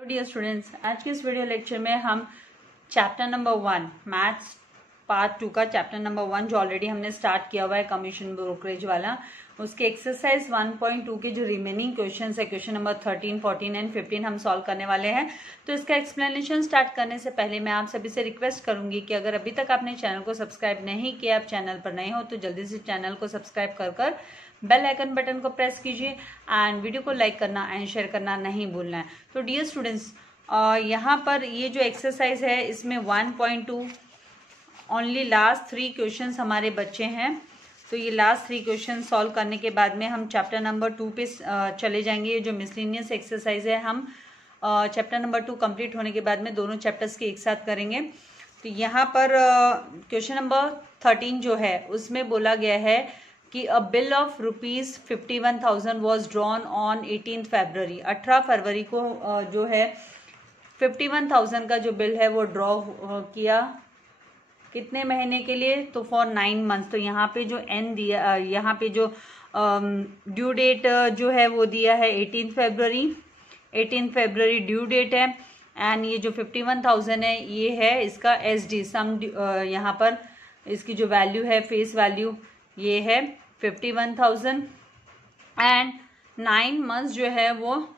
Hello dear students, आज के इस वीडियो लेक्चर में हम चैप्टर नंबर 1 मैथ्स पार्ट 2 का चैप्टर नंबर 1 जो ऑलरेडी हमने स्टार्ट किया हुआ है कमीशन ब्रोकरेज वाला, उसके एक्सरसाइज 1.2 के जो रिमेनिंग क्वेश्चंस है, क्वेश्चन नंबर 13, 14 एंड 15 हम सॉल्व करने वाले हैं। तो इसका एक्सप्लेनेशन स्टार्ट करने से पहले मैं आप सभी से रिक्वेस्ट करूंगी कि अगर अभी तक आपने चैनल को सब्सक्राइब नहीं किया, आप चैनल पर नए हो तो जल्दी से चैनल को सब्सक्राइब कर बेल आइकन बटन को प्रेस कीजिए एंड वीडियो को लाइक करना एंड शेयर करना नहीं भूलना है। तो डियर स्टूडेंट्स, यहाँ पर ये जो एक्सरसाइज है इसमें 1.2 ओनली लास्ट 3 क्वेश्चंस हमारे बच्चे हैं। तो ये लास्ट 3 क्वेश्चन सॉल्व करने के बाद में हम चैप्टर नंबर 2 पे चले जाएंगे। ये जो मिसलिनियस एक्सरसाइज है हम चैप्टर नंबर 2 कंप्लीट होने के बाद में दोनों चैप्टर्स के एक साथ करेंगे। तो यहाँ पर क्वेश्चन नंबर 13 जो है उसमें बोला गया है कि अ bill of ₹51,000 was drawn on 18 फरवरी। 18 फरवरी को जो है 51,000 का जो बिल है वो ड्रॉ किया कितने महीने के लिए, तो फॉर 9 मंथ्स। तो यहाँ पे जो एन दिया, यहाँ पे जो ड्यू डेट जो है वो दिया है 18 फरवरी। 18 फरवरी ड्यू डेट है एंड ये जो 51,000 है ये है इसका एसडी सम। यहाँ पर इसकी जो वैल्यू है फेस वैल्यू ये है 51,000 एंड 9 मंथ्स जो है वो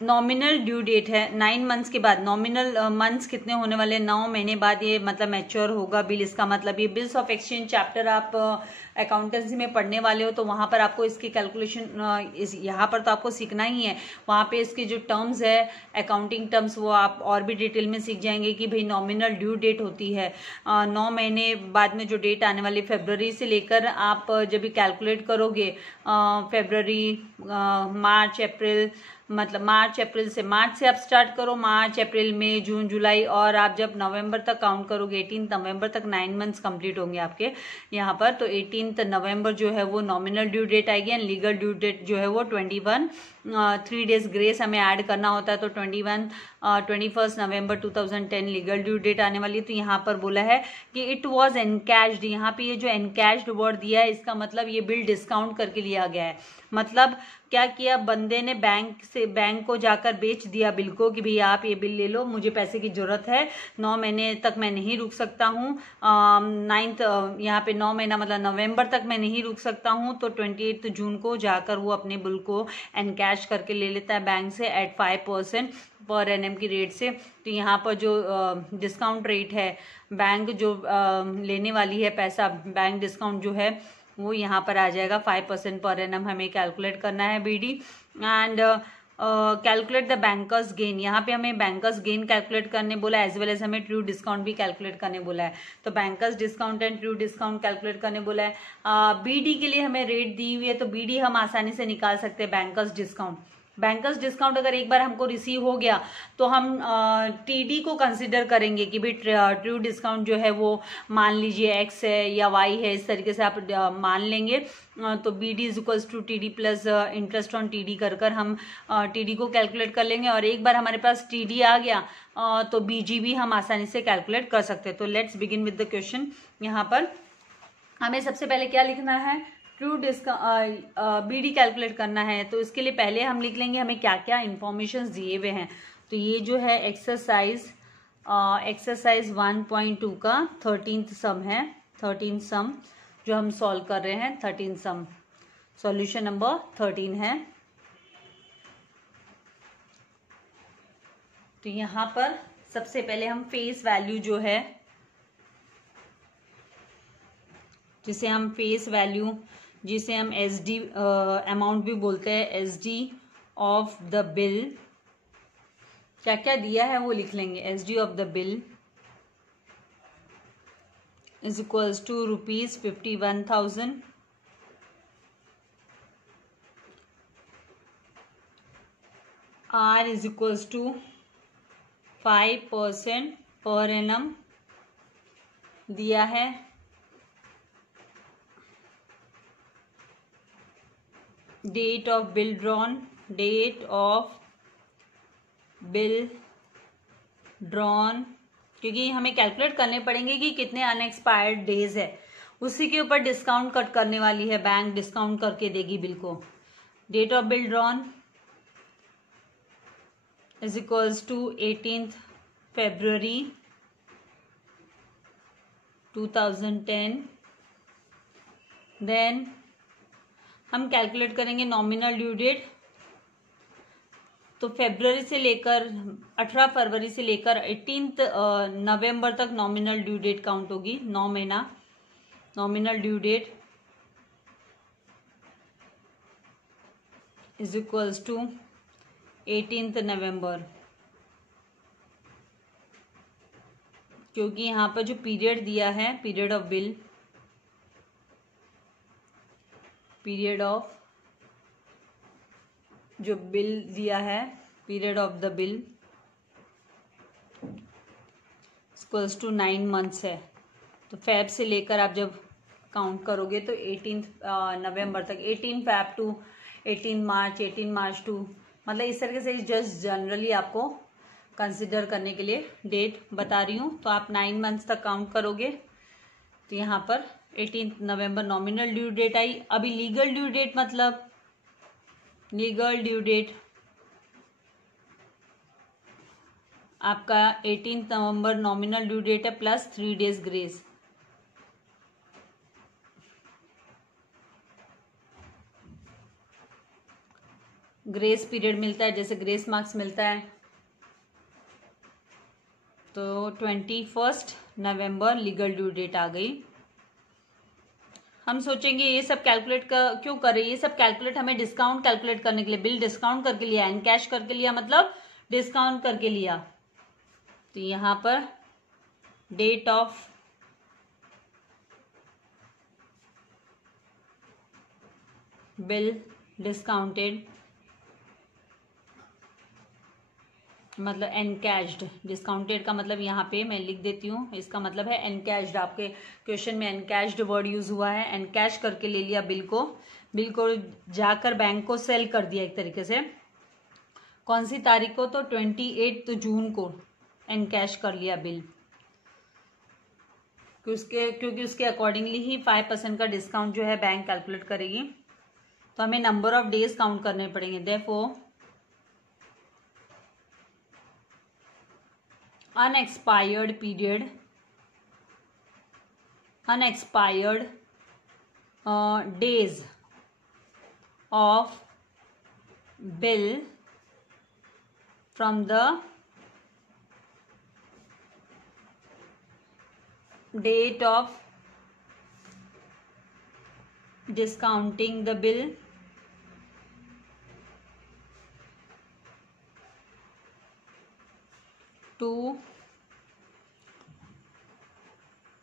नॉमिनल ड्यू डेट है। 9 मंथ्स के बाद नॉमिनल मंथ्स कितने होने वाले हैं, 9 महीने बाद ये मतलब मैच्योर होगा बिल। इसका मतलब ये बिल्स ऑफ एक्सचेंज चैप्टर आप अकाउंटेंसी में पढ़ने वाले हो तो वहां पर आपको इसकी कैलकुलेशन यहाँ पर तो आपको सीखना ही है। वहां पे इसकी जो टर्म्स है अकाउंटिंग टर्म्स वो आप और भी डिटेल में सीख जाएंगे कि भाई नॉमिनल ड्यू डेट होती है 9 महीने बाद में जो डेट आने वाली फरवरी से लेकर आप जब भी कैलकुलेट करोगे फरवरी मार्च अप्रैल, मतलब मार्च अप्रैल से, मार्च से आप स्टार्ट करो, मार्च अप्रैल मई जून जुलाई और आप जब नवंबर तक काउंट करोगे 18 नवंबर तक 9 मंथ्स कंप्लीट होंगे आपके यहाँ पर। तो 18 नवंबर जो है वो नॉमिनल ड्यू डेट आएगी एंड लीगल ड्यू डेट जो है वो 21। 3 डेज ग्रेस हमें ऐड करना होता है तो 21 नवंबर 2010 लीगल ड्यू डेट आने वाली है। तो यहाँ पर बोला है कि इट वॉज एनकैश्ड। यहाँ पे ये जो एनकैश्ड वर्ड दिया है इसका मतलब ये बिल डिस्काउंट करके लिया गया है। मतलब क्या किया, बंदे ने बैंक को जाकर बेच दिया बिल को कि भैया आप ये बिल ले लो, मुझे पैसे की जरूरत है, 9 महीने तक मैं नहीं रुक सकता हूँ। 9th यहाँ पे 9 महीना मतलब नवंबर तक मैं नहीं रुक सकता हूँ। तो 28 जून को जाकर वो अपने बिल को एनकैश करके ले लेता है बैंक से एट 5% पर एनएम की रेट से। तो यहाँ पर जो डिस्काउंट रेट है बैंक जो लेने वाली है पैसा, बैंक डिस्काउंट जो है वो यहाँ पर आ जाएगा 5% पर एनम हमें कैलकुलेट करना है BD. And calculate the banker's gain, यहाँ पे हमें बैंकर्स गेन कैलकुलेट करने बोला है एज वेल एज हमें ट्रू डिस्काउंट भी कैलकुलेट करने बोला है। तो banker's discount and true discount calculate करने बोला है। बीडी के लिए हमें रेट दी हुई है तो बीडी हम आसानी से निकाल सकते हैं बैंकर्स डिस्काउंट। बैंकर्स डिस्काउंट अगर एक बार हमको रिसीव हो गया तो हम टीडी को कंसिडर करेंगे कि भाई ट्रू डिस्काउंट जो है वो मान लीजिए एक्स है या वाई है, इस तरीके से आप मान लेंगे। तो B D is equals to T D plus interest on T D कर हम टी डी को कैलकुलेट कर लेंगे। और एक बार हमारे पास टी डी आ गया तो बी जी भी हम आसानी से कैलकुलेट कर सकते हैं। तो let's begin with the question. यहाँ पर हमें सबसे पहले क्या लिखना है, ट्रू बीडी कैलकुलेट करना है। तो इसके लिए पहले हम लिख लेंगे हमें क्या क्या इंफॉर्मेशन दिए हुए हैं। तो ये जो है एक्सरसाइज 1.2 का 13th सम है, 13th सम जो हम सॉल्व कर रहे हैं। 13th सम सॉल्यूशन नंबर 13 है। तो यहाँ पर सबसे पहले हम फेस वैल्यू जो है, जिसे हम फेस वैल्यू, जिसे हम एसडी अमाउंट भी बोलते हैं, एसडी ऑफ द बिल, क्या क्या दिया है वो लिख लेंगे। SD of the bill is equals to ₹51,000 R is equals to 5% per annum दिया है। Date of bill drawn, date of bill drawn, क्योंकि हमें कैलकुलेट करने पड़ेंगे कि कितने अनएक्सपायर्ड डेज है, उसी के ऊपर डिस्काउंट कट करने वाली है, बैंक डिस्काउंट करके देगी बिल को। Date of bill drawn is equals to 18th February 2010। Then हम कैलकुलेट करेंगे नॉमिनल ड्यू डेट। तो फेब्रुवरी से लेकर 18 फरवरी से लेकर 18 नवंबर तक नॉमिनल ड्यू डेट काउंट होगी। 9 महीना nominal due date is equals to 18 November, क्योंकि यहाँ पर जो पीरियड दिया है, period of bill, period of जो बिल दिया है, period of the bill equals to 9 months है। तो फेब से लेकर आप जब काउंट करोगे तो 18 नवंबर तक, 18 फेब टू 18 मार्च, 18 मार्च टू, मतलब इस तरीके से जस्ट जनरली आपको कंसिडर करने के लिए डेट बता रही हूँ। तो आप 9 मंथ्स तक काउंट करोगे तो यहाँ पर 18 नवंबर नॉमिनल ड्यू डेट आई। अभी लीगल ड्यू डेट, मतलब लीगल ड्यू डेट आपका 18 नवंबर नॉमिनल ड्यू डेट है plus 3 days grace. Grace period मिलता है, जैसे ग्रेस मार्क्स मिलता है। तो 21 नवंबर लीगल ड्यू डेट आ गई। हम सोचेंगे ये सब कैलकुलेट क्यों करें, ये सब कैलकुलेट हमें डिस्काउंट कैलकुलेट करने के लिए, बिल डिस्काउंट करके लिया, एनकैश करके लिया, मतलब डिस्काउंट करके लिया। तो यहां पर डेट ऑफ बिल डिस्काउंटेड मतलब एनकैश्ड। डिस्काउंटेड का मतलब यहाँ पे मैं लिख देती हूँ, इसका मतलब है एनकैश्ड। आपके क्वेश्चन में एनकैश्ड वर्ड यूज हुआ है। एनकैश करके ले लिया बिल को जाकर बैंक को सेल कर दिया एक तरीके से। कौन सी तारीख को? तो 28 जून को एनकैश कर लिया बिल, क्योंकि उसके अकॉर्डिंगली ही 5% का डिस्काउंट जो है बैंक कैलकुलेट करेगी। तो हमें नंबर ऑफ डेज काउंट करने पड़ेंगे। Therefore unexpired period, unexpired days of bill from the date of discounting the bill to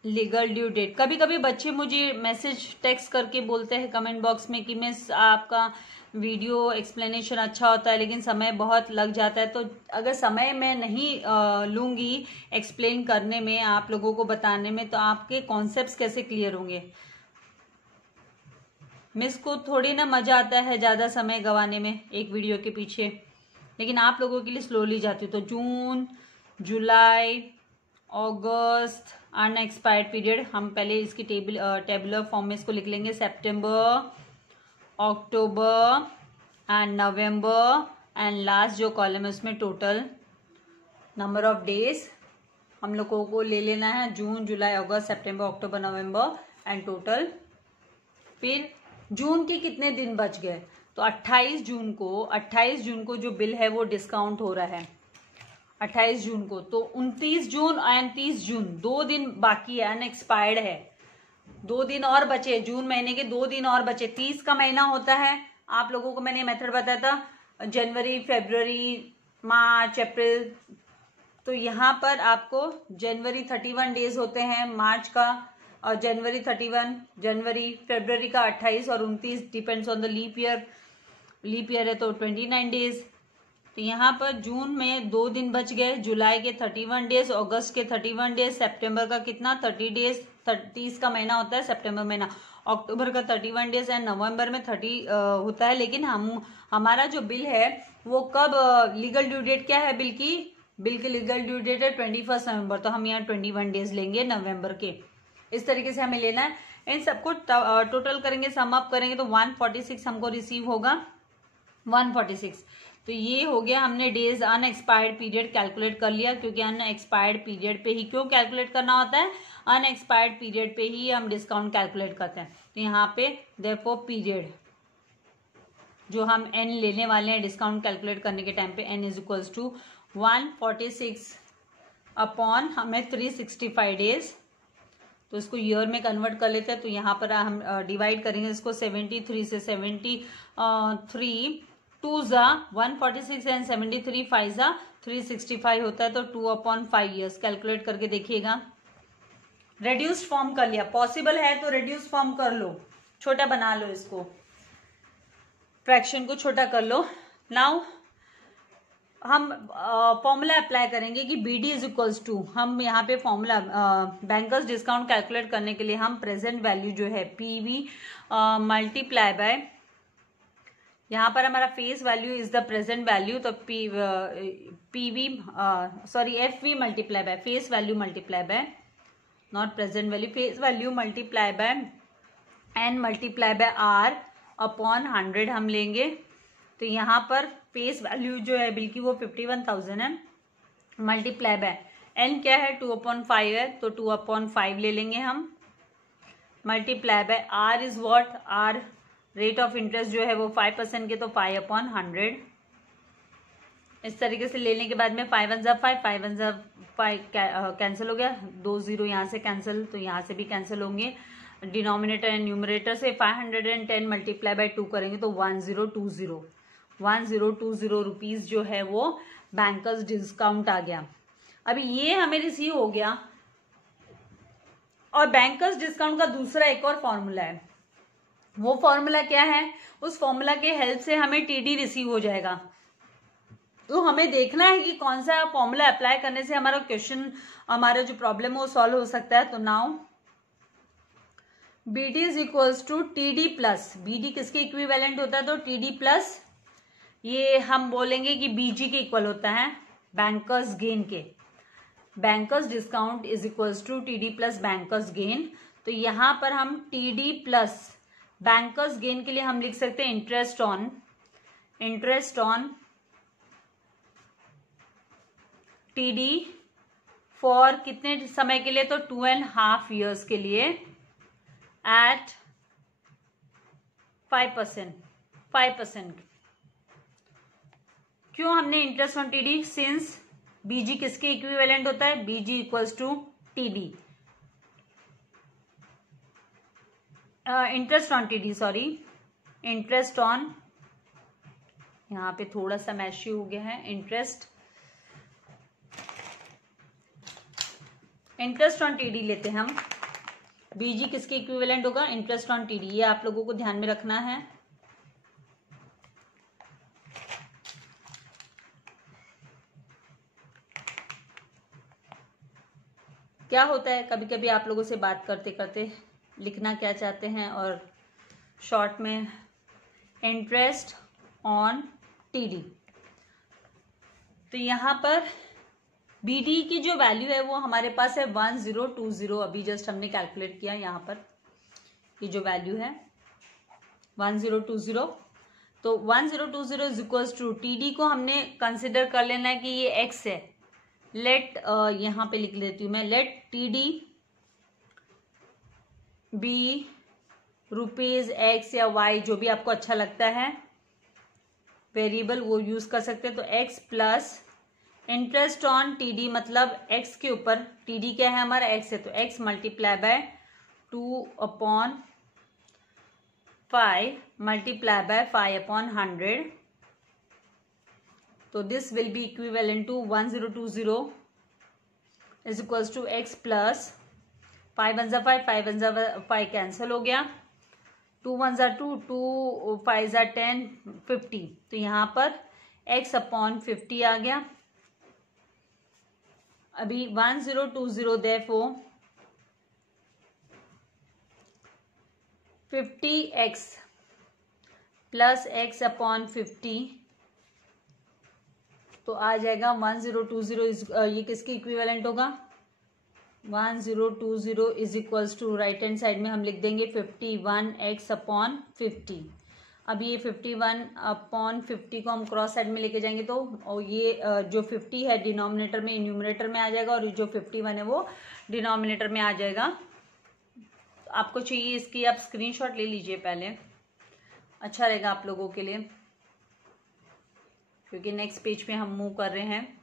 legal due date. कभी कभी बच्चे मुझे मैसेज टेक्स्ट करके बोलते हैं कमेंट बॉक्स में कि मिस आपका वीडियो एक्सप्लेनेशन अच्छा होता है लेकिन समय बहुत लग जाता है। तो अगर समय मैं नहीं लूंगी एक्सप्लेन करने में, आप लोगों को बताने में, तो आपके कॉन्सेप्ट्स कैसे क्लियर होंगे? मिस को थोड़ी ना मजा आता है ज्यादा समय गंवाने में एक वीडियो के पीछे, लेकिन आप लोगों के लिए स्लोली जाती हूँ। तो जून, जुलाई, अगस्त, अनएक्सपायर्ड पीरियड, हम पहले इसकी टेबुलर फॉर्म में इसको लिख लेंगे। सितंबर, अक्टूबर एंड नवंबर, एंड लास्ट जो कॉलम है उसमें टोटल नंबर ऑफ डेज हम लोगों को ले लेना है। जून, जुलाई, अगस्त, सितंबर, अक्टूबर, नवंबर एंड टोटल। फिर जून के कितने दिन बच गए? तो 28 जून को जो बिल है वो डिस्काउंट हो रहा है 28 जून को। तो 29 जून एंड 30 जून 2 दिन बाकी है, अनएक्सपायर्ड है। 2 दिन और बचे, जून महीने के 2 दिन और बचे। 30 का महीना होता है, आप लोगों को मैंने मेथड बताया था, जनवरी, फरवरी, मार्च, अप्रैल। तो यहाँ पर आपको जनवरी 31 डेज होते हैं मार्च का, और जनवरी 31, जनवरी, फरवरी का 28 और 29 depends on the leap year है तो 29 डेज। तो यहाँ पर जून में 2 दिन बच गए, जुलाई के 31 डेज, अगस्त के 31 डेज, सितंबर का कितना 30 डेज, 30 का महीना होता है सितंबर महीना, अक्टूबर का 31 डेज एंड नवंबर में 30 होता है। लेकिन हमारा जो बिल है वो कब, लीगल ड्यू डेट क्या है बिल की लीगल ड्यू डेट है 21 नवंबर। तो हम यहाँ 21 डेज लेंगे नवंबर के। इस तरीके से हमें लेना है। इन सबको टोटल करेंगे, सम अप करेंगे तो 146 हमको रिसीव होगा। 146 तो ये हो गया, हमने डेज अनएक्सपायर्ड पीरियड कैलकुलेट कर लिया, क्योंकि अनएक्सपायर्ड पीरियड पे ही क्यों कैलकुलेट करना होता है, अनएक्सपायर्ड पीरियड पे ही हम डिस्काउंट कैलकुलेट करते हैं। तो यहाँ पे देयरफॉर पीरियड जो हम एन लेने वाले हैं डिस्काउंट कैलकुलेट करने के टाइम पे, N is equals to 146 upon हमें 365 डेज, तो इसको ईयर में कन्वर्ट कर लेते हैं। तो यहाँ पर हम डिवाइड करेंगे इसको 73 से, 73 2 जा 146 एंड 73 5 जा 365 होता है, तो 2/5 ईयर्स कैलकुलेट करके देखिएगा। रेड्यूस्ड फॉर्म कर लिया, पॉसिबल है तो रेड्यूस्ड फॉर्म कर लो, छोटा बना लो, इसको फ्रैक्शन को छोटा कर लो। नाउ हम फॉर्मूला अप्लाई करेंगे कि B D is equals to, हम यहाँ पे फॉर्मूला बैंकर्स डिस्काउंट कैलकुलेट करने के लिए हम प्रेजेंट वैल्यू जो है पी वी मल्टीप्लाई बाय, यहाँ पर हमारा face value is the present value, तो F V multiply by face value multiply by not present value, face value multiply by N multiply by R upon 100 हम लेंगे। तो यहाँ पर फेस वैल्यू जो है बिल्कुल वो 51,000 है, मल्टीप्लाई बाय एन क्या है 2/5 है, तो 2/5 ले लेंगे हम, multiply by R is what, R rate of interest जो है वो 5% के, तो 5/100। इस तरीके से लेने के बाद में 5 1 5 5 1 5 कैंसिल हो गया, 2 0 यहाँ से कैंसिल, तो यहाँ से भी कैंसिल होंगे, डिनोमिनेटर एंड न्यूमरेटर से 510 मल्टीप्लाई बाय 2 करेंगे तो 1020 रुपीज जो है वो बैंकर्स डिस्काउंट आ गया। अभी ये हमें रिसीव हो गया, और बैंकर्स डिस्काउंट का दूसरा एक और फॉर्मूला है, वो फॉर्मूला क्या है, उस फॉर्मूला के हेल्प से हमें टीडी रिसीव हो जाएगा। तो हमें देखना है कि कौन सा फॉर्मूला अप्लाई करने से हमारा क्वेश्चन, हमारा जो प्रॉब्लम है वो सॉल्व हो सकता है। तो now B D is equals to T D plus, B D किसके इक्विवेलेंट होता है, तो टी डी प्लस, ये हम बोलेंगे कि बीजी के इक्वल होता है बैंकर्स गेन के, banker's discount is equals to T D plus banker's gain. तो यहां पर हम T D plus banker's gain के लिए हम लिख सकते हैं interest on T D for कितने समय के लिए, तो 2.5 years के लिए एट 5%। क्यों हमने interest on TD, since BG किसके इक्विवेलेंट होता है, BG equals to TD, interest on TD, sorry interest on, यहाँ पे थोड़ा सा मैश्यू हो गया है, इंटरेस्ट ऑन टीडी लेते हैं हम, बीजी किसके इक्विवेलेंट होगा, इंटरेस्ट ऑन टीडी, ये आप लोगों को ध्यान में रखना है। क्या होता है, कभी कभी आप लोगों से बात करते करते लिखना क्या चाहते हैं, और शॉर्ट में इंटरेस्ट ऑन टीडी, तो यहां पर बीडी की जो वैल्यू है वो हमारे पास है 1020, अभी जस्ट हमने कैलकुलेट किया, यहाँ पर ये जो वैल्यू है 1020, तो 1020 इज इक्वल्स टू टीडी को हमने कंसिडर कर लेना है कि ये एक्स है, लेट यहां पे लिख लेती हूं मैं, let TD be rupees X या वाई, जो भी आपको अच्छा लगता है वेरिएबल वो यूज कर सकते हैं। तो X plus interest on TD, मतलब एक्स के ऊपर, टीडी क्या है हमारा, एक्स है, तो X multiply by 2/5 multiply by 5/100, तो this will be equivalent to 1020 is equals to X plus 5 1 5 5 1 5 cancel हो गया, 2 1 2 2 5 10 50, तो यहाँ पर x अपॉन 50 आ गया। अभी 1020 therefore 50x plus x upon 50, तो आ जाएगा 1020 ये किसके इक्विवेलेंट होगा, 1020 is equals to right hand side में हम लिख देंगे 51x अपॉन 50। अब ये 51/50 को हम क्रॉस साइड में लेके जाएंगे तो और ये जो 50 है डिनोमिनेटर में न्यूमरेटर में आ जाएगा और जो 51 है वो डिनोमिनेटर में आ जाएगा। तो आपको चाहिए इसकी आप स्क्रीनशॉट ले लीजिए पहले, अच्छा रहेगा आप लोगों के लिए, क्योंकि नेक्स्ट पेज पे हम मूव कर रहे हैं।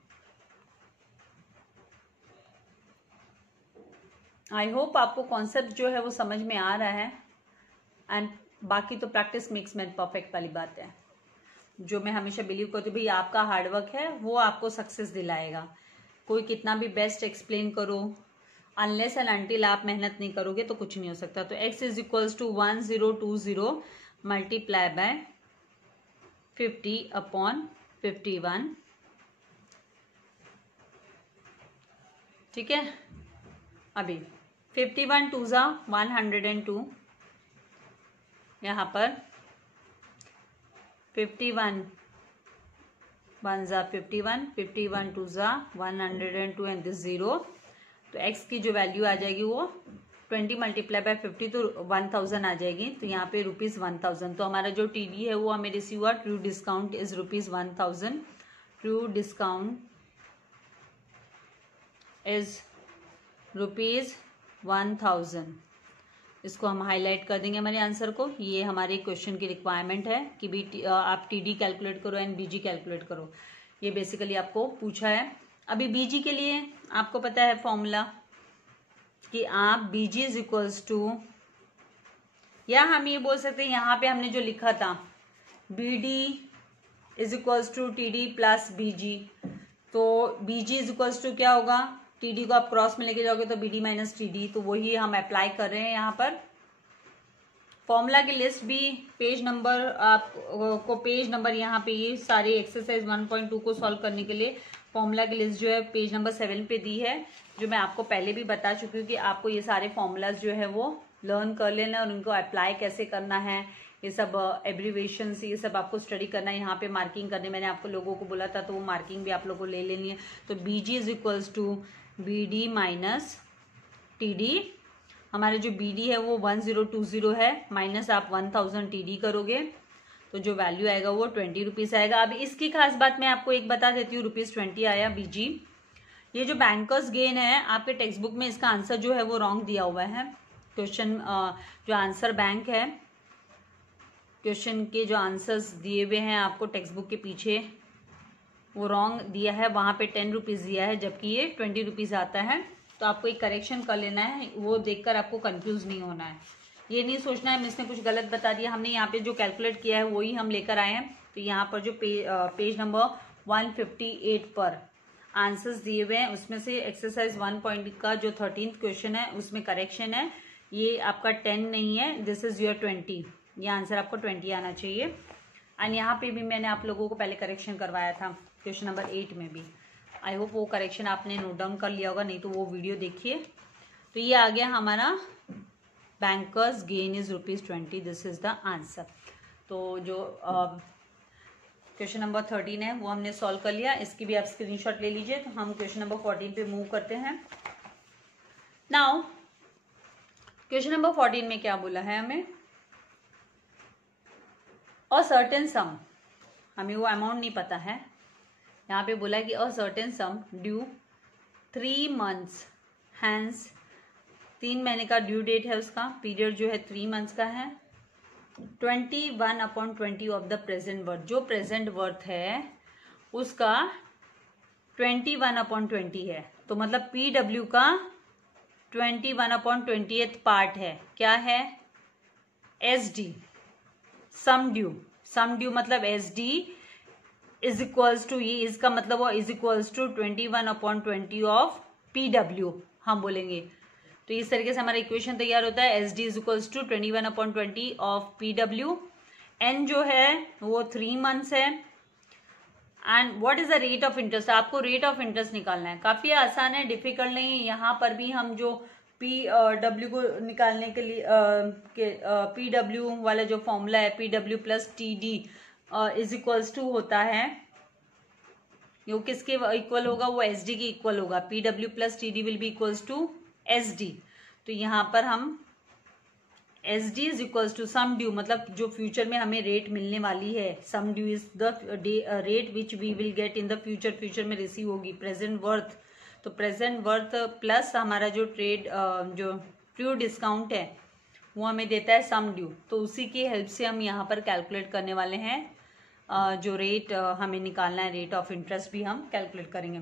आई होप आपको कॉन्सेप्ट जो है वो समझ में आ रहा है। एंड बाकी तो प्रैक्टिस मेक्स मैन परफेक्ट वाली बात है, जो मैं हमेशा बिलीव करती हूँ, भाई आपका हार्डवर्क है वो आपको सक्सेस दिलाएगा। कोई कितना भी बेस्ट एक्सप्लेन करो, अनलेस एंड अनटिल आप मेहनत नहीं करोगे तो कुछ नहीं हो सकता। तो x is equals to 1020 multiply by 50/51, ठीक है। अभी 51 2 ज़ा 102, यहाँ पर 51 1 ज़ा 51, 51 2 ज़ा 102 एंड दिस 0। तो x की जो वैल्यू आ जाएगी वो 20 मल्टीप्लाई बाय 50 तो 1000 आ जाएगी। तो यहाँ पे ₹1000। तो हमारा जो TD है वो हमें रिसीव हुआ, true discount is ₹1000, true discount is ₹1000। इसको हम हाईलाइट कर देंगे हमारे आंसर को। ये हमारे क्वेश्चन की रिक्वायरमेंट है कि भी आप TD कैलकुलेट करो एंड BG कैलकुलेट करो, ये बेसिकली आपको पूछा है। अभी BG के लिए आपको पता है फॉर्मूला कि आप BG इज इक्वल्स टू, या हम ये बोल सकते हैं यहाँ पे हमने जो लिखा था BD is equals to TD plus BG, तो BG इज इक्वल्स टू क्या होगा, TD को आप क्रॉस में लेके जाओगे तो BD माइनस TD, तो वही हम अप्लाई कर रहे हैं यहाँ पर। फॉर्मूला की लिस्ट भी पेज नंबर आपको पेज नंबर यहाँ पे ये सारे एक्सरसाइज 1.2 को सॉल्व करने के लिए फॉर्मूला की लिस्ट जो है पेज नंबर 7 पे दी है, जो मैं आपको पहले भी बता चुकी हूँ कि आपको ये सारे फॉर्मूलाज जो है वो लर्न कर लेना और उनको अप्लाई कैसे करना है, ये सब एब्रीवेशन ये सब आपको स्टडी करना है। यहाँ पे मार्किंग करने मैंने आपको लोगों को बोला था, तो वो मार्किंग भी आप लोगों को ले लेनी है। तो BG is equals to BD minus TD, हमारे जो BD है वो 1020 है, माइनस आप 1000 TD करोगे तो जो वैल्यू आएगा वो ₹20 आएगा। अब इसकी खास बात मैं आपको एक बता देती हूँ, ₹20 आया BG। ये जो बैंकर्स गेन है आपके टेक्स्ट बुक में इसका आंसर जो है वो रॉन्ग दिया हुआ है। क्वेश्चन जो आंसर बैंक है, क्वेश्चन के जो आंसर्स दिए हुए हैं आपको टेक्स्ट बुक के पीछे, वो रॉन्ग दिया है, वहां पे ₹10 दिया है जबकि ये ₹20 आता है। तो आपको एक करेक्शन कर लेना है, वो देखकर आपको कंफ्यूज नहीं होना है। ये नहीं सोचना है मिस ने कुछ गलत बता दिया, हमने यहाँ पे जो कैलकुलेट किया है वही हम लेकर आए हैं। तो यहाँ पर जो पेज नंबर 158 पर आंसर्स दिए हुए हैं उसमें से एक्सरसाइज 1 का जो 13th क्वेश्चन है उसमें करेक्शन है, ये आपका 10 नहीं है, दिस इज योर 20, ये आंसर आपको 20 आना चाहिए। एंड यहाँ पे भी मैंने आप लोगों को पहले करेक्शन करवाया था क्वेश्चन नंबर 8 में भी। आई होप वो करेक्शन आपने नोट डाउन कर लिया होगा, नहीं तो वो वीडियो देखिए। तो ये आ गया हमारा bankers gain is ₹20, this is the answer. तो जो क्वेश्चन नंबर 13 है वो हमने सॉल्व कर लिया, इसकी भी आप स्क्रीनशॉट ले लीजिए। तो हम क्वेश्चन नंबर 14 पे मूव करते हैं। नाउ क्वेश्चन नंबर 14 में क्या बोला है हमें, अ सर्टेन सम, हमें वो अमाउंट नहीं पता है। यहाँ पे बोला कि a certain sum due 3 months, hence 3 महीने का ड्यू डेट है, उसका पीरियड जो है 3 months का है। 21/20 ऑफ द प्रेजेंट वर्थ, जो प्रेजेंट वर्थ है उसका 21/20 है, तो मतलब PW का 21/20 पार्ट है, क्या है, SD, सम ड्यू मतलब SD इज इक्वल्स टू, ये इसका मतलब वो is equals to 21/20 of PW हम बोलेंगे। तो इस तरीके से हमारा इक्वेशन तैयार होता है, SD is equals to 21/20 of PW। N जो है वो 3 months है। And what is the rate of interest, आपको रेट ऑफ इंटरेस्ट निकालना है, काफी आसान है, डिफिकल्ट नहीं है। यहाँ पर भी हम जो PW को निकालने के लिए PW वाला जो फॉर्मूला है PW plus TD is equals to होता है, वो किसके इक्वल होगा, वो SD के इक्वल होगा। PW plus TD will be equals to SD। तो यहाँ पर हम S D is equals to sum due, मतलब जो फ्यूचर में हमें रेट मिलने वाली है, sum due is the rate which we will get in the future, future में रिसीव होगी, प्रेजेंट वर्थ, तो प्रेजेंट वर्थ प्लस हमारा जो ट्रेड जो ट्रू डिस्काउंट है वो हमें देता है सम ड्यू, तो उसी की हेल्प से हम यहाँ पर कैलकुलेट करने वाले हैं जो रेट हमें निकालना है, रेट ऑफ इंटरेस्ट भी हम कैलकुलेट करेंगे।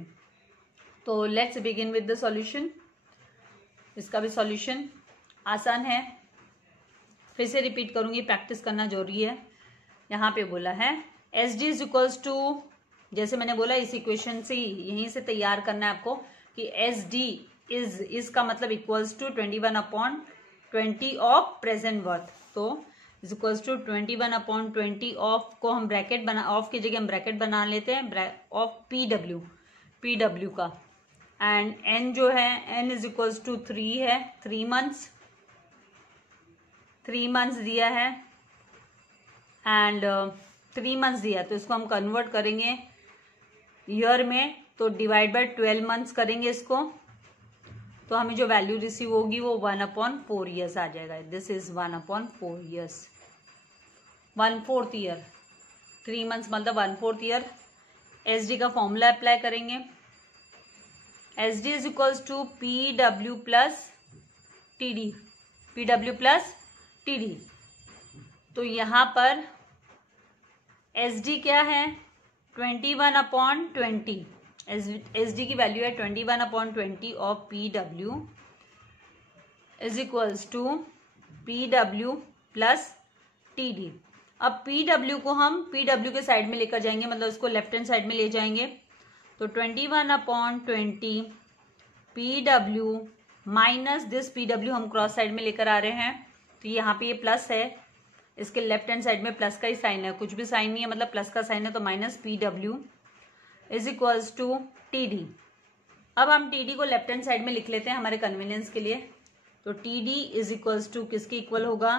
तो let's begin with the solution. इसका भी सॉल्यूशन आसान है, फिर से रिपीट करूंगी, प्रैक्टिस करना जरूरी है। यहाँ पे बोला है S D is equals to, जैसे मैंने बोला इस इक्वेशन से ही यहीं से तैयार करना है आपको कि एस डी इज का मतलब equals to 21/20 of present worth, तो इज इक्वल्स टू 21/20 ऑफ को हम ब्रैकेट बना, ऑफ की जगह हम ब्रैकेट बना लेते हैं ऑफ पी डब्ल्यू का, एंड एन जो है एन इज इक्वल्स टू 3 है, 3 मंथ्स दिया है, एंड 3 मंथ्स दिया, तो इसको हम कन्वर्ट करेंगे ईयर में, तो डिवाइड बाय 12 मंथ्स करेंगे इसको, तो हमें जो वैल्यू रिसीव होगी वो 1/4 ईयर्स आ जाएगा। This is 1/4 years, 1/4 year, 3 months मतलब 1/4 ईयर। एस डी का फॉर्मूला अप्लाई करेंगे, S D is equals to P W plus T D, तो यहां पर एस डी क्या है 21/20, एस डी की वैल्यू है 21/20 of P W is equals to P W plus T D. अब पी डब्ल्यू को हम पी डब्ल्यू के साइड में लेकर जाएंगे, मतलब उसको लेफ्ट हैंड साइड में ले जाएंगे, तो 21/20 P W minus this P W हम क्रॉस साइड में लेकर आ रहे हैं, तो यहाँ पे ये प्लस है, इसके लेफ्ट हैंड साइड में प्लस का ही साइन है, कुछ भी साइन नहीं है, मतलब प्लस का साइन है, तो minus P W is equals to T D. अब हम टी डी को लेफ्ट हैंड साइड में लिख लेते हैं हमारे कन्वीनियंस के लिए, तो T D is equals to किसके इक्वल होगा,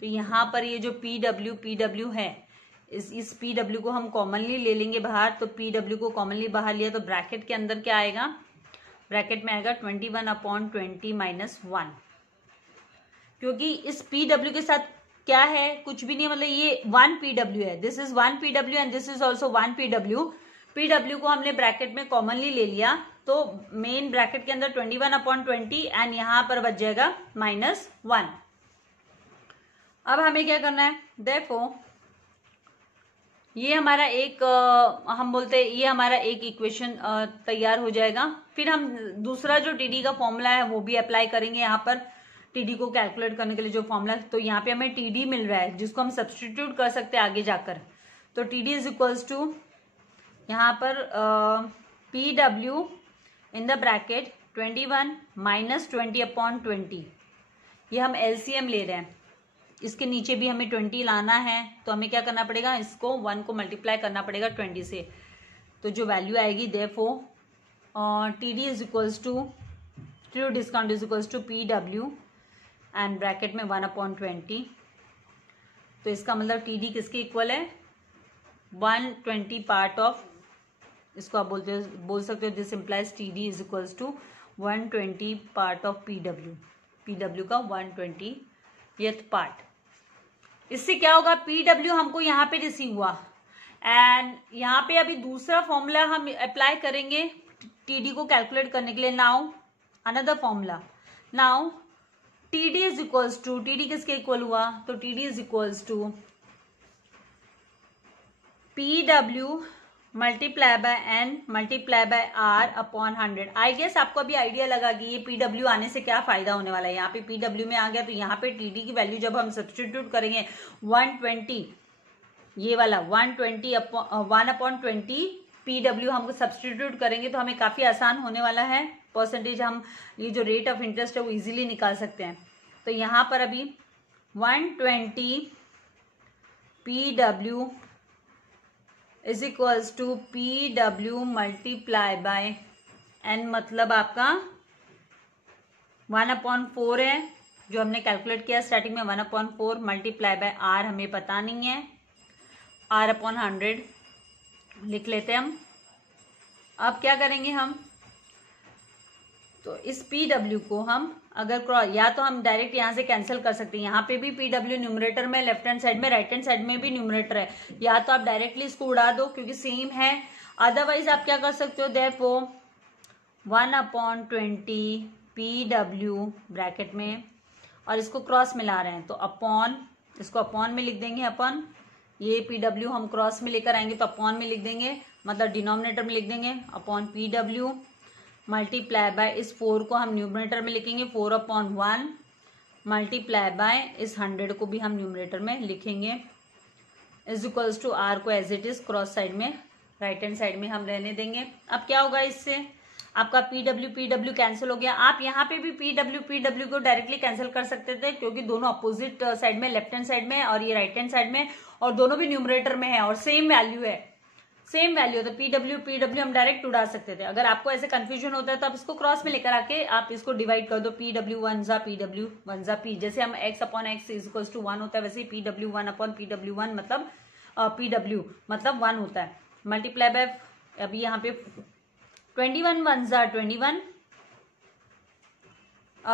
तो यहाँ पर ये जो पी डब्ल्यू है, इस पी डब्ल्यू को हम कॉमनली ले लेंगे बाहर, तो पी डब्ल्यू को कॉमनली बाहर लिया तो ब्रैकेट के अंदर क्या आएगा, ब्रैकेट में आएगा 21/20 माइनस 1, क्योंकि इस पी डब्ल्यू के साथ क्या है, कुछ भी नहीं, मतलब ये 1 पी डब्ल्यू है, this is 1 P W and this is also 1 P W. P W को हमने ब्रैकेट में कॉमनली ले लिया, तो मेन ब्रैकेट के अंदर 21/20 एंड यहां पर बच जाएगा -1। अब हमें क्या करना है, देखो ये हमारा एक हम बोलते हैं ये हमारा एक इक्वेशन तैयार हो जाएगा। फिर हम दूसरा जो टीडी का फॉर्मूला है वो भी अप्लाई करेंगे यहाँ पर, टीडी को कैलकुलेट करने के लिए जो फॉर्मूला, तो यहाँ पे हमें टीडी मिल रहा है जिसको हम सब्सटीट्यूट कर सकते हैं आगे जाकर, तो टीडी इज इक्वल्स टू यहाँ पर P W in the bracket 21 minus 20/20, ये हम एलसीएम ले रहे हैं, इसके नीचे भी हमें 20 लाना है, तो हमें क्या करना पड़ेगा, इसको 1 को मल्टीप्लाई करना पड़ेगा 20 से, तो जो वैल्यू आएगी therefore T D is equals to true discount is equals to P W and bracket में 1/20, तो इसका मतलब टी डी किसके इक्वल है 120 पार्ट ऑफ, इसको आप बोल सकते हो this implies T D is equals to 120 part of P W का 120th पार्ट। इससे क्या होगा, पी डब्ल्यू हमको यहाँ पे रिसीव हुआ, एंड यहाँ पे अभी दूसरा फॉर्मूला हम अप्लाई करेंगे टीडी को कैलकुलेट करने के लिए। Now another formula, now TD is equals to, TD किसके इक्वल हुआ, तो TD is equals to P W multiply by N multiply by R upon 100। I guess आपको अभी आइडिया लगा कि ये पी डब्ल्यू आने से क्या फायदा होने वाला है, यहाँ पे पी डब्ल्यू में आ गया, तो यहाँ पे टी डी की वैल्यू जब हम सब्सटीट्यूट करेंगे 120, ये वाला 1/20 पी डब्ल्यू हम सब्सटीट्यूट करेंगे तो हमें काफी आसान होने वाला है, परसेंटेज हम ये जो रेट ऑफ इंटरेस्ट है वो इजीली निकाल सकते हैं। तो यहाँ पर अभी 120 P W is equals to P W multiply by N, मतलब आपका 1/4 है जो हमने कैलकुलेट किया स्टार्टिंग में, 1/4 मल्टीप्लाई बाय आर हमें पता नहीं है, R/100 लिख लेते हैं हम। अब क्या करेंगे हम, तो इस PW को हम अगर या तो हम डायरेक्ट यहाँ से कैंसिल कर सकते हैं, यहाँ पे भी PW न्यूमरेटर में लेफ्ट हैंड साइड में, राइट हैंड साइड में भी न्यूमरेटर है, या तो आप डायरेक्टली इसको उड़ा दो क्योंकि सेम है। अदरवाइज आप क्या कर सकते हो, देयरफॉर 1/20 PW ब्रैकेट में, और इसको क्रॉस मिला रहे हैं तो अपॉन, इसको अपॉन में लिख देंगे अपन, ये PW हम क्रॉस में लेकर आएंगे तो अपॉन में लिख देंगे, मतलब डिनोमिनेटर में लिख देंगे अपॉन PW मल्टीप्लाई बाय इस 4 को हम न्यूमरेटर में लिखेंगे 4/1 मल्टीप्लाई बाय इस 100 को भी हम न्यूमरेटर में लिखेंगे इज इक्वल्स टू R को as it is cross side में, राइट हैंड साइड में हम रहने देंगे। अब क्या होगा, इससे आपका PW कैंसिल हो गया। आप यहाँ पे भी PW को डायरेक्टली कैंसिल कर सकते थे क्योंकि दोनों अपोजिट साइड में, लेफ्ट हैंड साइड में और ये राइट हैंड साइड में, और दोनों भी न्यूमरेटर में है और सेम वैल्यू है, सेम वैल्यू है, तो PW हम डायरेक्ट उड़ा सकते थे। अगर आपको ऐसे कंफ्यूजन होता है तो आप इसको क्रॉस में लेकर आके आप इसको डिवाइड कर दो, PW1 P, जैसे हम x/x इज इक्वल्स टू 1 होता है वैसे ही PW1/PW1 मतलब PW मतलब 1 होता है, मल्टीप्लाई बाय अभी यहाँ पे 21 × 21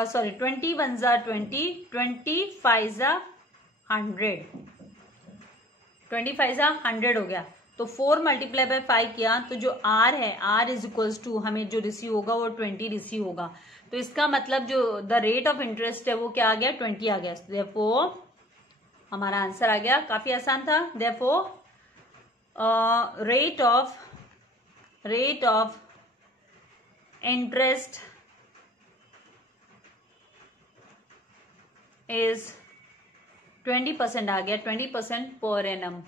सॉरी 21 × 20 25 × 100 25 × 100 हो गया। तो 4 मल्टीप्लाई बाय 5 किया तो जो R है, R इज इक्वल्स टू हमें जो रिसीव होगा वो 20 रिसीव होगा। तो इसका मतलब जो द रेट ऑफ इंटरेस्ट है वो क्या आ गया, 20 आ गया। देयरफॉर हमारा आंसर आ गया, काफी आसान था। Therefore rate of interest is 20% आ गया, 20% पर एनम।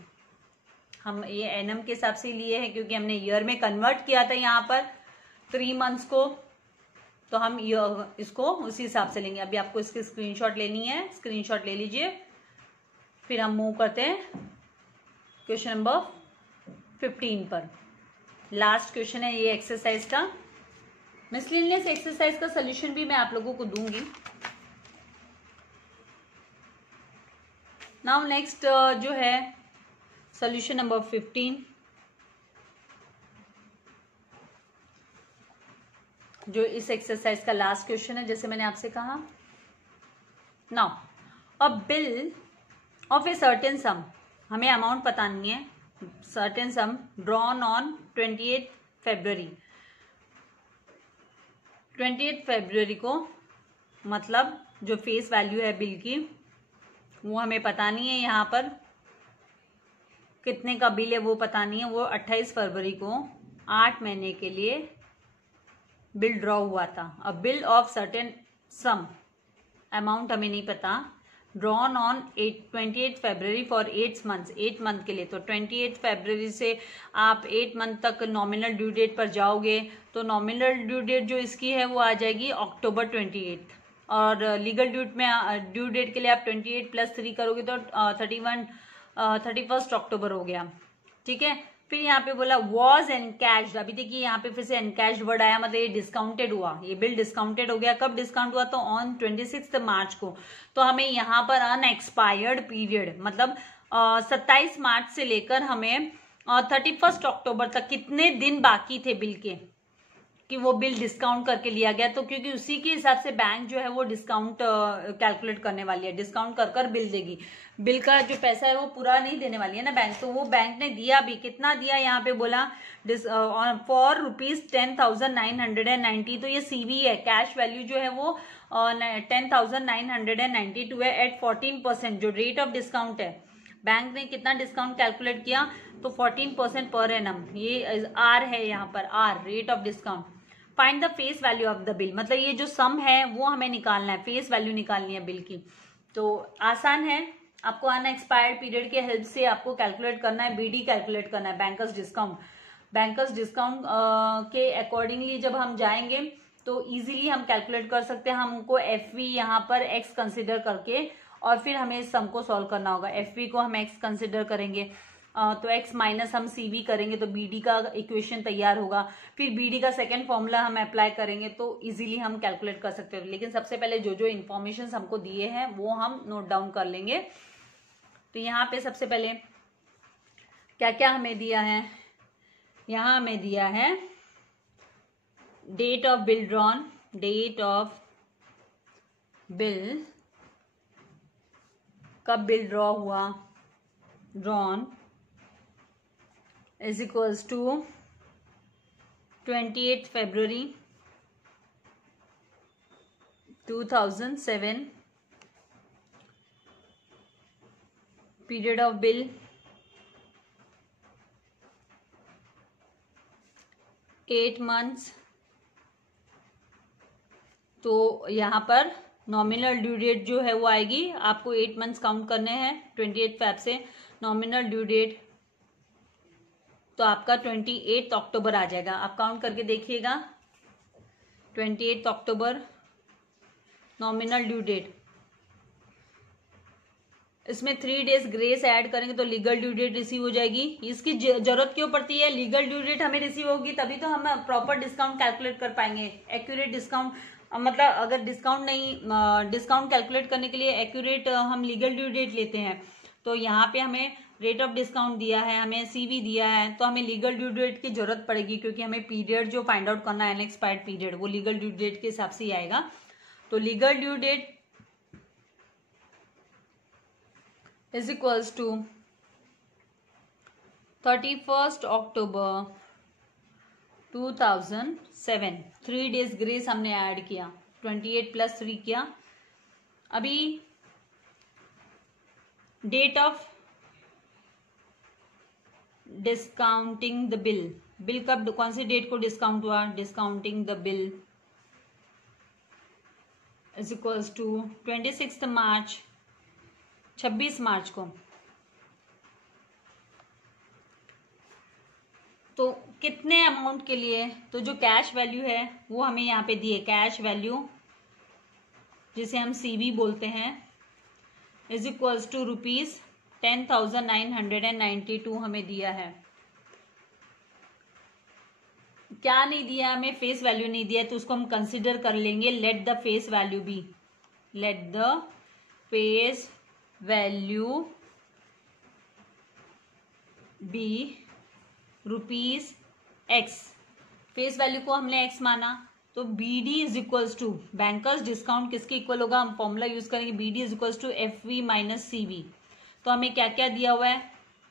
हम ये एनम के हिसाब से लिए हैं क्योंकि हमने ईयर में कन्वर्ट किया था यहाँ पर 3 मंथ्स को, तो हम इसको उसी हिसाब से लेंगे। अभी आपको इसकी स्क्रीनशॉट लेनी है, स्क्रीनशॉट ले लीजिए, फिर हम मूव करते हैं क्वेश्चन नंबर 15 पर। लास्ट क्वेश्चन है ये एक्सरसाइज का। मिसलेनियस एक्सरसाइज का सोल्यूशन भी मैं आप लोगों को दूंगी। नाउ नेक्स्ट जो है सोल्यूशन नंबर 15, जो इस एक्सरसाइज का लास्ट क्वेश्चन है, जैसे मैंने आपसे कहा। Now a bill of a certain सम, हमें अमाउंट पता नहीं है, सर्टेन सम ड्रॉन ऑन 28 फरवरी 28 फरवरी को, मतलब जो फेस वैल्यू है बिल की वो हमें पता नहीं है, यहाँ पर कितने का बिल है वो पता नहीं है। वो 28 फरवरी को 8 महीने के लिए बिल ड्रॉ हुआ था। अब bill of certain some, amount हमें नहीं पता, drawn on 28 February for 8 months, 8 month के लिए। तो 28 फरवरी से आप 8 मंथ तक नॉमिनल ड्यू डेट पर जाओगे तो नॉमिनल ड्यू डेट जो इसकी है वो आ जाएगी अक्टूबर 28, और लीगल ड्यू डेट के लिए आप 28 + 3 करोगे तो 31 अक्टूबर हो गया, ठीक है। फिर यहाँ पे बोला वॉज एनकैश्ड, अभी देखिए यहाँ पे फिर से एनकैश्ड वर्ड आया, मतलब ये डिस्काउंटेड हुआ, ये बिल डिस्काउंटेड हो गया। कब डिस्काउंट हुआ, तो ऑन 26 मार्च को। तो हमें यहाँ पर अनएक्सपायर्ड पीरियड मतलब 27 मार्च से लेकर हमें 31 अक्टूबर तक कितने दिन बाकी थे बिल के, कि वो बिल डिस्काउंट करके लिया गया। तो क्योंकि उसी के हिसाब से बैंक जो है वो डिस्काउंट कैलकुलेट करने वाली है, डिस्काउंट कर बिल देगी। बिल का जो पैसा है वो पूरा नहीं देने वाली है ना बैंक, तो वो बैंक ने दिया भी, कितना दिया यहाँ पे बोला फॉर ₹10,992। तो ये CV है, कैश वैल्यू जो है वो 10,992 है एट 14%, जो रेट ऑफ डिस्काउंट है। बैंक ने कितना डिस्काउंट कैलकुलेट किया, तो 14% पर एनम, ये R है यहाँ पर, R rate of discount. Find the face value of the bill, मतलब ये जो सम है वो हमें निकालना है, फेस वैल्यू निकालनी है बिल की। तो आसान है, आपको अनएक्सपायर्ड पीरियड के हेल्प से आपको कैलकुलेट करना है, BD कैलकुलेट करना है, बैंकर्स डिस्काउंट। बैंकर्स डिस्काउंट के अकॉर्डिंगली जब हम जाएंगे तो इजीली हम कैलकुलेट कर सकते हैं। हमको FV यहाँ पर X कंसिडर करके, और फिर हमें इस सम को सॉल्व करना होगा। FV को हम X कंसिडर करेंगे तो X माइनस हम CV करेंगे तो BD का इक्वेशन तैयार होगा। फिर BD का सेकेंड फॉर्मूला हम अप्लाई करेंगे तो इजीली हम कैलकुलेट कर सकते हैं। लेकिन सबसे पहले जो जो इन्फॉर्मेशन हमको दिए हैं वो हम नोट डाउन कर लेंगे। तो यहाँ पे सबसे पहले क्या क्या हमें दिया है, यहाँ हमें दिया है date of bill drawn date of bill, कब बिल ड्रॉ हुआ, drawn, is equals to 28 February 2007, period of bill 8 months। तो यहाँ पर नॉमिनल ड्यू डेट जो है वो आएगी, आपको 8 months काउंट करने हैं 28 Feb से। नॉमिनल ड्यू डेट तो आपका 28 अक्टूबर आ जाएगा। आप काउंट करके देखिएगा, 28 अक्टूबर नॉमिनल ड्यू डेट। इसमें 3 days ग्रेस ऐड करेंगे तो लीगल ड्यू डेट रिसीव हो जाएगी। इसकी जरूरत क्यों पड़ती है? लीगल ड्यू डेट हमें रिसीव होगी तभी तो हम प्रॉपर डिस्काउंट कैलकुलेट कर पाएंगे, एक्यूरेट डिस्काउंट। मतलब अगर डिस्काउंट नहीं, डिस्काउंट कैलकुलेट करने के लिए एक्यूरेट हम लीगल ड्यू डेट लेते हैं, तो यहाँ पे हमें रेट ऑफ डिस्काउंट दिया है, हमें सीवी दिया है, तो हमें लीगल ड्यू डेट की जरूरत पड़ेगी, क्योंकि हमें पीरियड जो फाइंड आउट करना है अनएक्सपायर्ड पीरियड, वो लीगल ड्यू डेट के हिसाब से ही आएगा। तो legal due date is equals to 31st October 2007। 3 days grace हमने ऐड किया, 28 + 3 किया। अभी date of discounting the bill, bill कब, कौन सी डेट को डिस्काउंट हुआ, discounting the bill is equals to 26 March, 26 March को। तो कितने अमाउंट के लिए? तो जो कैश वैल्यू है वो हमें यहाँ पे दी है, कैश वैल्यू जिसे हम सीवी बोलते हैं, इज इक्वल्स टू ₹10,992 हमें दिया है। क्या नहीं दिया हमें? फेस वैल्यू नहीं दिया, तो उसको हम कंसिडर कर लेंगे, let the face value be, let the face value be ₹X। Face value को हमने X माना, तो BD is equals to, banker's discount किसके इक्वल होगा? हम फॉर्मूला यूज करेंगे, BD is equals to FV minus CV। तो हमें क्या क्या दिया हुआ है?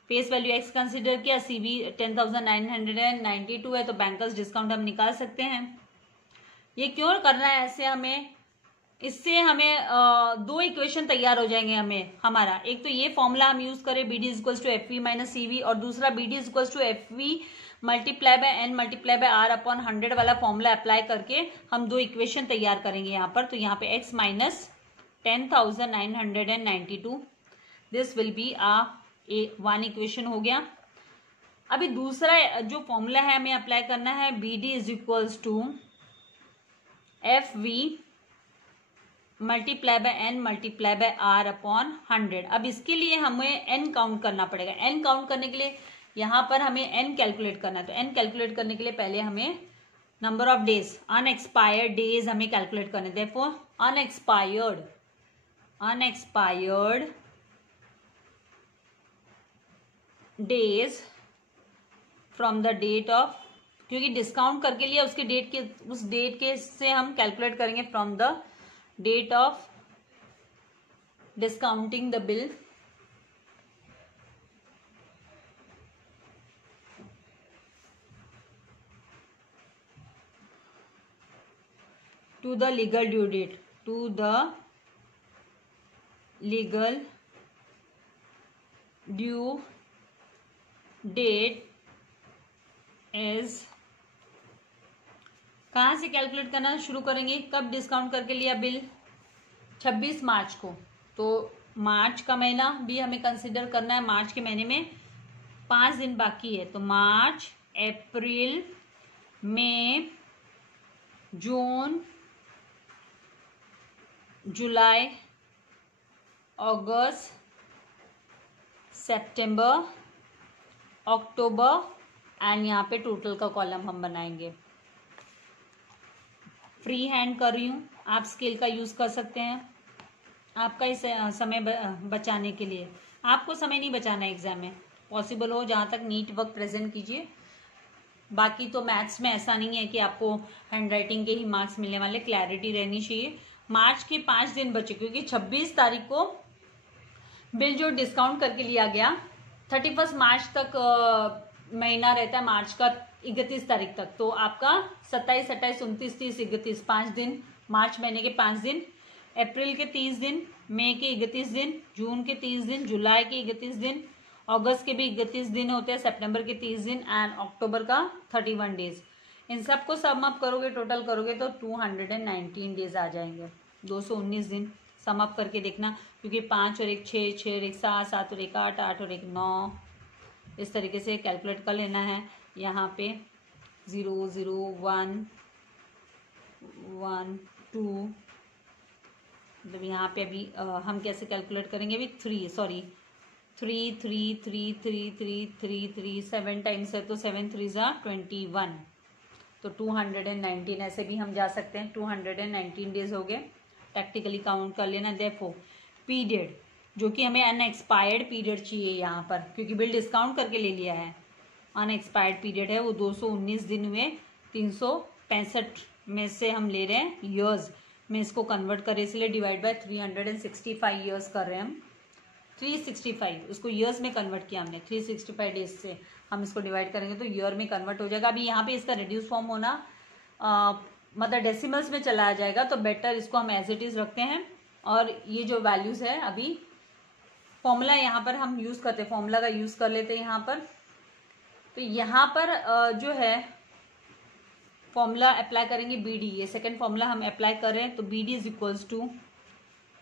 फेस वैल्यू X कंसिडर किया, CV 10,992 है, तो बैंकर्स डिस्काउंट हम निकाल सकते हैं। ये क्यों करना है ऐसे हमें? इससे हमें 2 इक्वेशन तैयार हो जाएंगे हमारा। एक तो ये फॉर्मूला हम यूज करें, BD is equals to FV minus CV, और दूसरा BD is equals to FV multiply by N multiply by R upon 100 वाला फॉर्मूला अप्लाई करके हम 2 इक्वेशन तैयार करेंगे यहाँ पर। तो यहाँ पे X minus 10,992, this will B one equation हो गया। अभी दूसरा जो फॉर्मूला है हमें अप्लाई करना है, BD is equals to FV multiply by N multiply by R upon 100। अब इसके लिए हमें N काउंट करना पड़ेगा। N काउंट करने के लिए यहाँ पर हमें N कैलकुलेट करना है, तो N कैलकुलेट करने के लिए पहले हमें number of days, unexpired days हमें कैलकुलेट करने। Therefore unexpired days from the date of, क्योंकि डिस्काउंट करके लिया उसके डेट के, उस डेट के से हम कैलकुलेट करेंगे from the date of discounting the bill to the legal due date, to the legal due date is, कहाँ से कैलकुलेट करना शुरू करेंगे? कब डिस्काउंट करके लिया बिल? 26 मार्च को। तो मार्च का महीना भी हमें कंसिडर करना है। मार्च के महीने में 5 दिन बाकी है, तो मार्च, अप्रैल, मई, जून, जुलाई, अगस्त, सितंबर, अक्टूबर, एंड यहाँ पे टोटल का कॉलम हम बनाएंगे। फ्री हैंड कर रही हूँ, आप स्केल का यूज कर सकते हैं आपका इस समय बचाने के लिए। आपको समय नहीं बचाना है एग्जाम में, पॉसिबल हो जहाँ तक नीट वर्क प्रेजेंट कीजिए। बाकी तो मैथ्स में ऐसा नहीं है कि आपको हैंड राइटिंग के ही मार्क्स मिलने वाले, क्लैरिटी रहनी चाहिए। मार्च के 5 दिन बचे, क्योंकि 26 तारीख को बिल जो डिस्काउंट करके लिया गया 31 मार्च तक महीना रहता है, मार्च का 31 तारीख तक, तो आपका 27, 28, 29, 30, 31 5 दिन, मार्च महीने के 5 दिन, अप्रैल के 30 दिन, मई के 31 दिन, जून के 30 दिन, जुलाई के 31 दिन, अगस्त के भी 31 दिन होते हैं, सितंबर के 30 दिन एंड अक्टूबर का 31 डेज। इन सबको सम अप करोगे, टोटल करोगे तो 219 डेज आ जाएंगे, 219 दिन। सम अप करके देखना, क्योंकि 5 और 1 6, 6 और 1 7, 7 और 1 8, 8 और 1 9, इस तरीके से कैलकुलेट कर लेना है। यहाँ पे 0 0 1 1 2, मतलब यहाँ पे अभी हम कैसे कैलकुलेट करेंगे, अभी 3 3 3 3 3 3 3 3 7 टाइम्स है तो 7 3 ज़ा 21, तो 219 ऐसे भी हम जा सकते हैं। 219 डेज हो गए, प्रैक्टिकली काउंट कर लेना। देखो पीरियड जो कि हमें अनएक्सपायर्ड पीरियड चाहिए यहाँ पर, क्योंकि बिल डिस्काउंट करके ले लिया है, अनएक्सपायर्ड पीरियड है वो 219 दिन हुए। 365 में से हम ले रहे हैं ईयर्स में, इसको कन्वर्ट करें इसलिए डिवाइड बाय 365 ईयर्स कर रहे हैं हम। 365 उसको ईयर्स में कन्वर्ट किया हमने, 365 डेज से हम इसको डिवाइड करेंगे तो ईयर में कन्वर्ट हो जाएगा। अभी यहाँ पे इसका रिड्यूस फॉर्म होना मतलब डेसिमल्स में चला आ जाएगा, तो बेटर इसको हम एज इट इज रखते हैं। और ये जो वैल्यूज है अभी फॉर्मूला यहाँ पर हम यूज करते हैं, फॉर्मूला का यूज कर लेते हैं यहाँ पर। तो यहाँ पर जो है फॉर्मूला अप्लाई करेंगे BD, ये सेकेंड फॉर्मूला हम अप्लाई कर रहे हैं। तो BD is equals to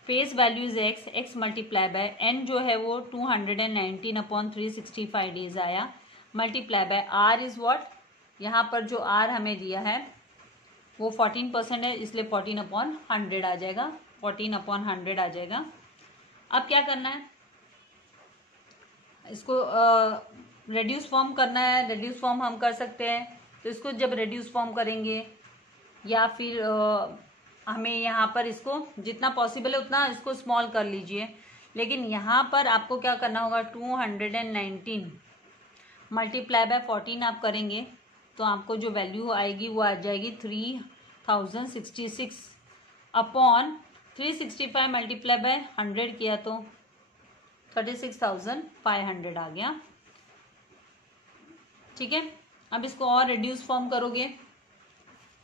face value is x multiply by n जो है वो 219 अपॉन 365 डेज आया, multiply by r is what, यहाँ पर जो r हमें दिया है वो 14% है, इसलिए 14 अपॉन 100 आ जाएगा, 14 अपॉन 100 आ जाएगा। अब क्या करना है, इसको रेड्यूस फॉर्म करना है। रेड्यूस फॉर्म हम कर सकते हैं, तो इसको जब रेड्यूस फॉर्म करेंगे या फिर हमें यहाँ पर इसको जितना पॉसिबल है उतना इसको स्मॉल कर लीजिए, लेकिन यहाँ पर आपको क्या करना होगा, 219 मल्टीप्लाई बाय 14 आप करेंगे तो आपको जो वैल्यू आएगी वो आ जाएगी 3066 अपॉन 365 मल्टीप्लाई बाय 100 किया तो 36,500 आ गया। ठीक है, अब इसको और रिड्यूस फॉर्म करोगे,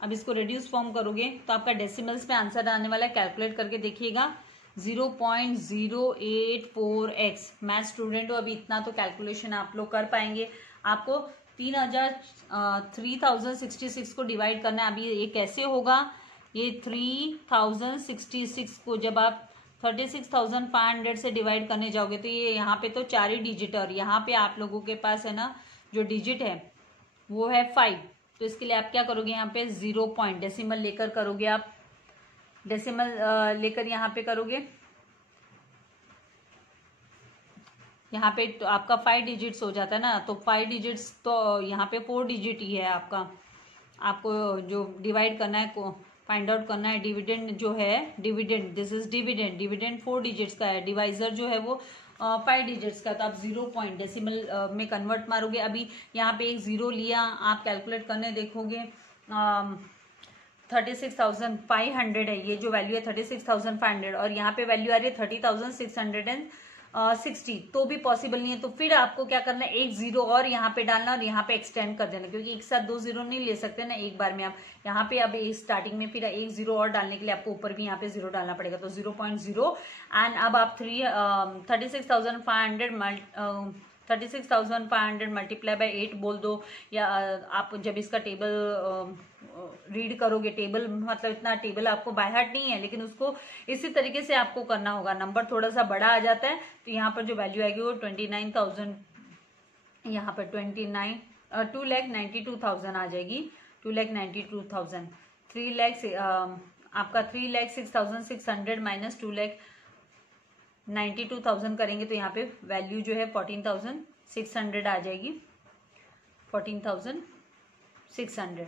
अब इसको रिड्यूस फॉर्म करोगे तो आपका डेसिमल्स में आंसर आने वाला है, कैलकुलेट करके देखिएगा 0.084x। मैथ स्टूडेंट हो, अभी इतना तो कैलकुलेशन आप लोग कर पाएंगे। आपको 3066 को डिवाइड करना है। अभी ये कैसे होगा, ये 3066 को जब आप 36,500 से डिवाइड करने जाओगे तो ये यहाँ पे तो 4 ही डिजिट है, और यहाँ पे आप लोगों के पास है ना जो डिजिट है वो है 5, तो इसके लिए आप क्या करोगे, यहाँ पे 0 पॉइंट डेसिमल लेकर करोगे, आप डेसिमल लेकर यहाँ पे करोगे, यहाँ पे तो आपका 5 डिजिट्स हो जाता है ना, तो 5 डिजिट्स तो यहाँ पे 4 डिजिट ही है आपका। आपको जो डिवाइड करना है को फाइंड आउट करना है, डिविडेंड जो है, dividend this is dividend, dividend 4 digits का है, डिवाइजर जो है वो 5 डिजिट्स का, तो आप 0 पॉइंट डेसिमल में कन्वर्ट मारोगे। अभी यहाँ पे एक 0 लिया, आप कैलकुलेट करने देखोगे 36,500 है, ये जो वैल्यू है 36,500, और यहाँ पे वैल्यू आ रही है 30,660, तो भी पॉसिबल नहीं है। तो फिर आपको क्या करना है, एक 0 और यहाँ पे डालना और यहाँ पे एक्सटेंड कर देना, क्योंकि एक साथ 2 0 नहीं ले सकते ना एक बार में आप। यहाँ पे अब स्टार्टिंग में फिर एक 0 और डालने के लिए आपको ऊपर भी यहाँ पे 0 डालना पड़ेगा, तो 0.0 एंड अब आप 36,500 मल्टीप्लाई बाय 8 बोल दो, या आप जब इसका टेबल रीड करोगे, टेबल मतलब इतना टेबल आपको बाय हार्ट नहीं है, लेकिन उसको इसी तरीके से आपको करना होगा। नंबर थोड़ा सा बड़ा आ जाता है, तो यहाँ पर जो वैल्यू आएगी वो 29,000, यहाँ पर 2,92,000 आ जाएगी, 2,92,000। 3 लाख आपका 3,06,600 माइनस 2,92,000 करेंगे तो यहाँ पे वैल्यू जो है 14,600 आ जाएगी, 14,600।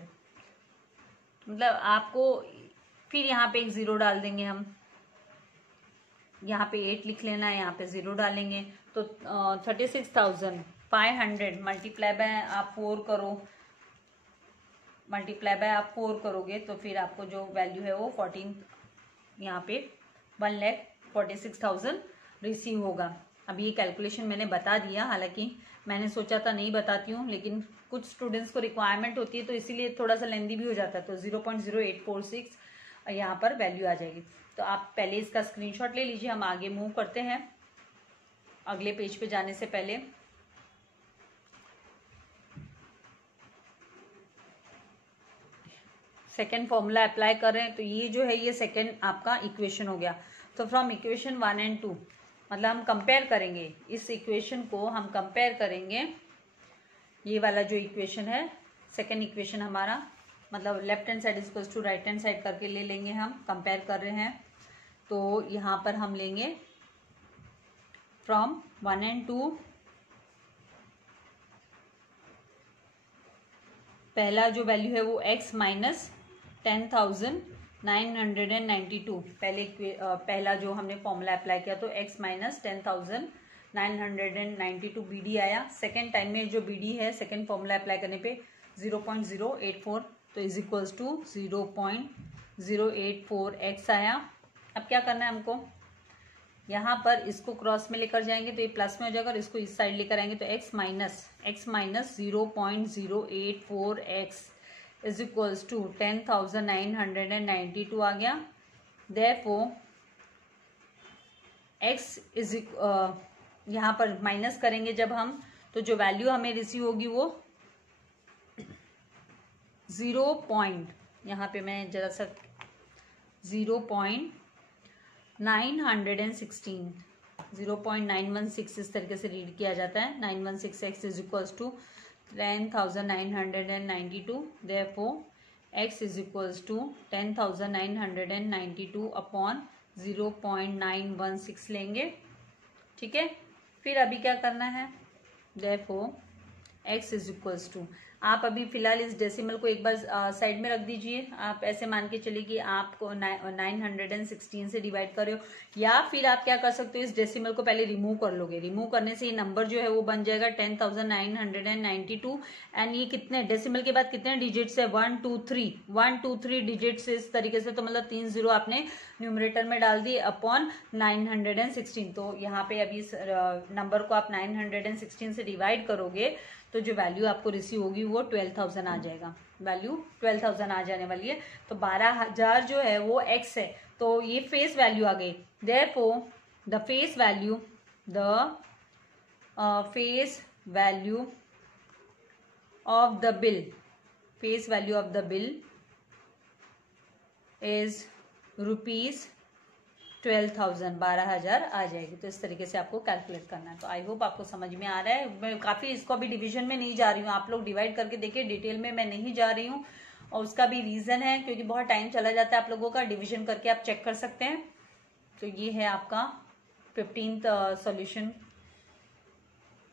मतलब आपको फिर यहाँ पे एक 0 डाल देंगे हम, यहाँ पे 8 लिख लेना है, यहाँ पे 0 डालेंगे, तो 36,500 मल्टीप्लाई बाय आप 4 करो, मल्टीप्लाई बाय आप 4 करोगे तो फिर आपको जो वैल्यू है वो 14 यहाँ पे 1,46,000 रिसीव होगा। अब ये कैलकुलेशन मैंने बता दिया, हालांकि मैंने सोचा था नहीं बताती हूँ, लेकिन कुछ स्टूडेंट्स को रिक्वायरमेंट होती है तो इसीलिए थोड़ा सा लेंदी भी हो जाता है। तो 0.0846 यहाँ पर वैल्यू आ जाएगी। तो आप पहले इसका स्क्रीनशॉट ले लीजिए। हम आगे मूव करते हैं अगले पेज पे जाने से पहले। सेकेंड फॉर्मूला अप्लाई करें तो ये जो है ये सेकेंड आपका इक्वेशन हो गया। तो फ्रॉम इक्वेशन 1 and 2 मतलब हम कंपेयर करेंगे इस इक्वेशन को, हम कंपेयर करेंगे ये वाला जो इक्वेशन है सेकेंड इक्वेशन हमारा, मतलब left hand side equals to right hand side करके ले लेंगे। हम कंपेयर कर रहे हैं तो यहाँ पर हम लेंगे फ्रॉम 1 and 2 पहला जो वैल्यू है वो x माइनस 10,992 पहला जो हमने फॉर्मूला अप्लाई किया तो x माइनस 10,992 BD आया। सेकेंड टाइम में जो BD है सेकेंड फॉर्मूला अप्लाई करने पे 0.084 तो इज इक्वल्स टू 0.084x आया। अब क्या करना है हमको, यहाँ पर इसको क्रॉस में लेकर जाएंगे तो ये प्लस में हो जाएगा और इसको इस साइड लेकर आएंगे तो x minus 0.084x is equals to 10,992 आ गया। देयरफॉर x इज यहाँ पर माइनस करेंगे जब हम तो जो वैल्यू हमें रिसीव होगी वो यहाँ पे मैं जरा सा 0.916 इस तरीके से रीड किया जाता है। 916x is equals to 10,992 therefore x is equals to 10,992 upon 0.916 लेंगे। ठीक है, फिर अभी क्या करना है, therefore x is equals to, आप अभी फिलहाल इस डेसिमल को एक बार साइड में रख दीजिए। आप ऐसे मान के चलिए कि आपको 916 से डिवाइड कर रहे हो, या फिर आप क्या कर सकते हो इस डेसिमल को पहले रिमूव कर लोगे। रिमूव करने से ये नंबर जो है वो बन जाएगा 10,992 एंड ये कितने डेसिमल के बाद कितने डिजिट्स है 1 2 3 डिजिट्स इस तरीके से, तो मतलब 3 0 आपने न्यूमरेटर में डाल दिए अपॉन 916। तो यहाँ पे अभी इस नंबर को आप 916 से डिवाइड करोगे तो जो वैल्यू आपको रिसीव होगी वो 12,000 आ जाएगा। वैल्यू 12,000 आ जाने वाली है। तो 12,000 जो है वो x है, तो ये फेस वैल्यू आ गई। Therefore the face value of the bill is ₹12,000 12,000 आ जाएगी। तो इस तरीके से आपको कैलकुलेट करना है। तो आई होप आपको समझ में आ रहा है। मैं काफ़ी इसको अभी डिवीजन में नहीं जा रही हूँ, आप लोग डिवाइड करके देखिए, डिटेल में मैं नहीं जा रही हूँ और उसका भी रीज़न है क्योंकि बहुत टाइम चला जाता है आप लोगों का। डिवीजन करके आप चेक कर सकते हैं। तो ये है आपका 15th सॉल्यूशन।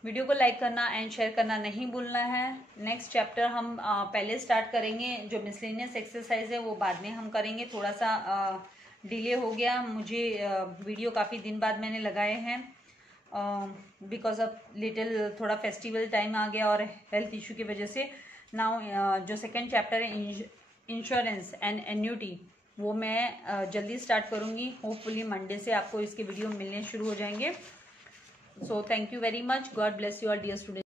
वीडियो को लाइक करना एंड शेयर करना नहीं भूलना है। नेक्स्ट चैप्टर हम पहले स्टार्ट करेंगे, जो मिसलेनियस एक्सरसाइज है वो बाद में हम करेंगे। थोड़ा सा डिले हो गया मुझे, वीडियो काफ़ी दिन बाद मैंने लगाए हैं बिकॉज ऑफ थोड़ा फेस्टिवल टाइम आ गया और हेल्थ इशू की वजह से। नाउ जो सेकेंड चैप्टर है इंश्योरेंस एंड एन्युटी वो मैं जल्दी स्टार्ट करूँगी। होपफुली मंडे से आपको इसके वीडियो मिलने शुरू हो जाएंगे। So thank you very much. God bless you all dear student.